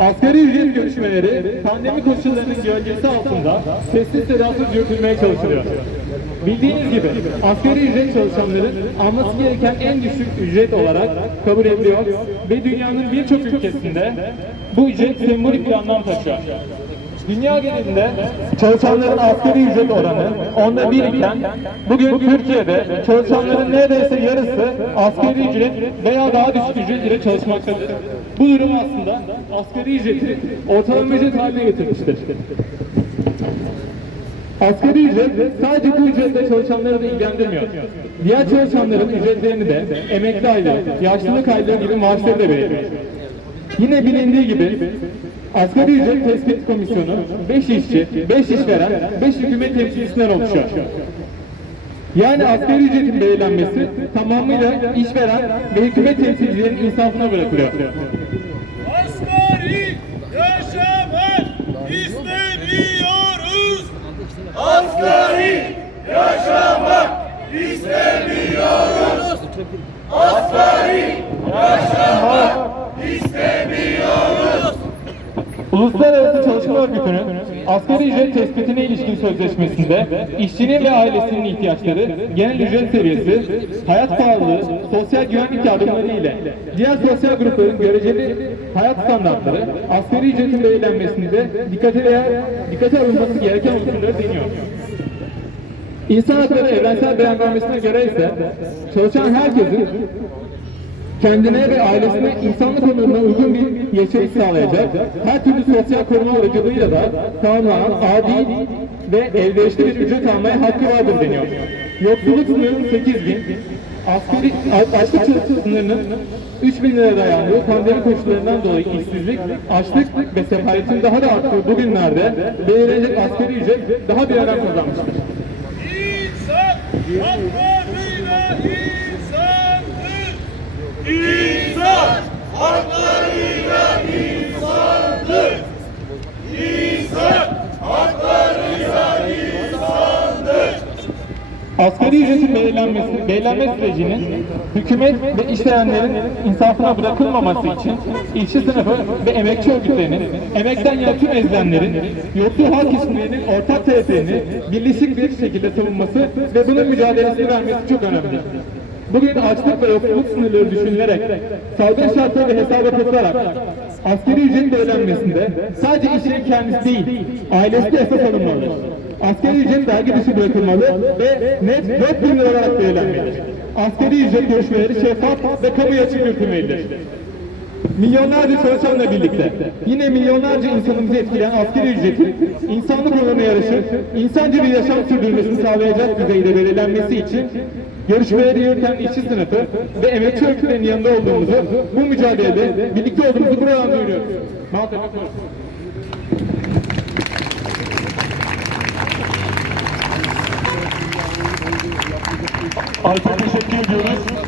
Asgari ücret görüşmeleri pandemi koşullarının gölgesi altında sessiz sedasız yürütülmeye çalışılıyor. Bildiğiniz gibi asgari ücret çalışanların alması gereken en düşük ücret olarak kabul ediliyor ve dünyanın birçok ülkesinde bu ücret sembolik bir anlam taşıyor. Dünya genelinde çalışanların asgari ücret oranı onda bir iken bugün Türkiye'de çalışanların neredeyse yarısı asgari ücret veya daha düşük ücret ile çalışmaktadır. Bu durum aslında asgari ücreti ortalama ücret haline getirmiştir. Asgari ücret sadece bu ücretle çalışanları da ilgilendirmiyor. Diğer çalışanların ücretlerini de emekli aylığı, yaşlılık aylığı gibi maaşları da belirliyor. Yine bilindiği gibi Asgari Ücret Tespit Komisyonu 5 işçi, 5 işveren, 5 hükümet temsilcisinden oluşuyor. Yani asgari ücretin belirlenmesi tamamıyla işveren ve hükümet temsilcilerinin insafına bırakılıyor. Asgari yaşamak istemiyoruz. Asgari yaşamak istemiyoruz. Asgari Uluslararası Çalışma Örgütü'nün asgari ücret tespitine ilişkin sözleşmesinde işçinin ve ailesinin ihtiyaçları, genel ücret seviyesi, hayat pahalılığı, sosyal güvenlik yardımları ile diğer sosyal grupların göreceli hayat standartları asgari ücretin belirlenmesinde dikkate, değer, dikkate alınması gereken unsurları deniyor. İnsan Hakları Evrensel Beyannamesi'ne göre ise çalışan herkesin kendine ve ailesine insanlık onuruna uygun bir yaşayış sağlayacak her türlü sosyal koruma aracılığıyla da tamamlanan adil ve elverişli bir ücret almaya hakkı vardır deniyor. Yoksulluk sınırının 8 bin, asgari, açlık sınırının 3 bin liraya dayandığı pandemi koşullarından dolayı işsizlik, açlık ve sefaletin daha da arttığı bu günlerde belirlenecek asgari ücret daha bir önem kazanmıştır. İnsan insandır. İnsan haklarıyla insandır. İnsan haklarıyla insandır. Asgari ücretin belirlenmesi, belirlenme sürecinin hükümet ve işverenlerin insafına bırakılmaması için işçi sınıfı ve emekçi örgütlerinin, emekten yana tüm ezilenlerin, yoksul halk kesimlerinin ortak taleplerini birleşik bir şekilde savunması ve bunun mücadelesini vermesi çok önemli. Bugün açlık ve yoksulluk sınırları düşünülerek, salgın şartları hesaba katılarak asgari ücret belirlenmesinde sadece işçinin kendisi değil, ailesi de esas alınmalı. Asgari ücret vergi dışı bırakılmalı ve net 4 bin lira olarak belirlenmelidir. Asgari ücret görüşmeleri şeffaf ve kamuya açık yürütülmelidir. Milyonlarca çalışanla birlikte yine milyonlarca insanımızı etkileyen asgari ücretin insanlık onuruna yaraşır, insancı bir yaşam sürdürmesini sağlayacak düzeyde belirlenmesi için görüşmeleri yürüten işçi sınıfı ve emekçi örgütlerinin yanında olduğumuzu, bu mücadelede birlikte olduğumuzu buradan duyuruyoruz. Maltepe çok teşekkür ediyoruz.